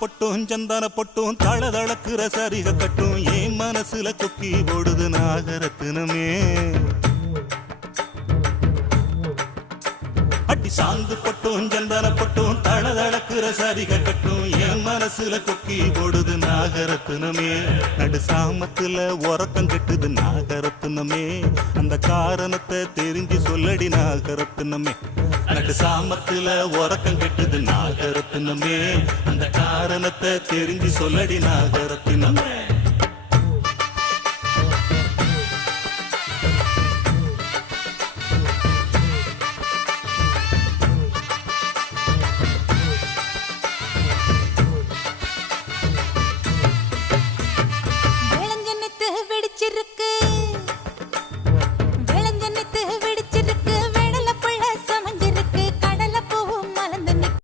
பொட்டும் சந்தான பொட்டும் தளதளக்குற சரிக கட்டும் என் மனசுல கொக்கி போடுது நாகரத்தினமே. அடி சாந்து பொட்டும் சந்தான பொட்டும் தளதளக்குற சரிக கட்டும் என் மனசுல கொக்கி போடுது நாகரத்தினமே. நடு சாமத்துல உறக்கம் கெட்டுது நாகரத்தினமே. அந்த காரணத்தை தெரிஞ்சு சொல்லடி நாகரத்தினமே. நடு சாமத்துல உறக்கம் கெட்டுது நாகரத்தினமே. அந்த காரணத்தை தெரிஞ்சு சொல்லடி நாகரத்தினமே.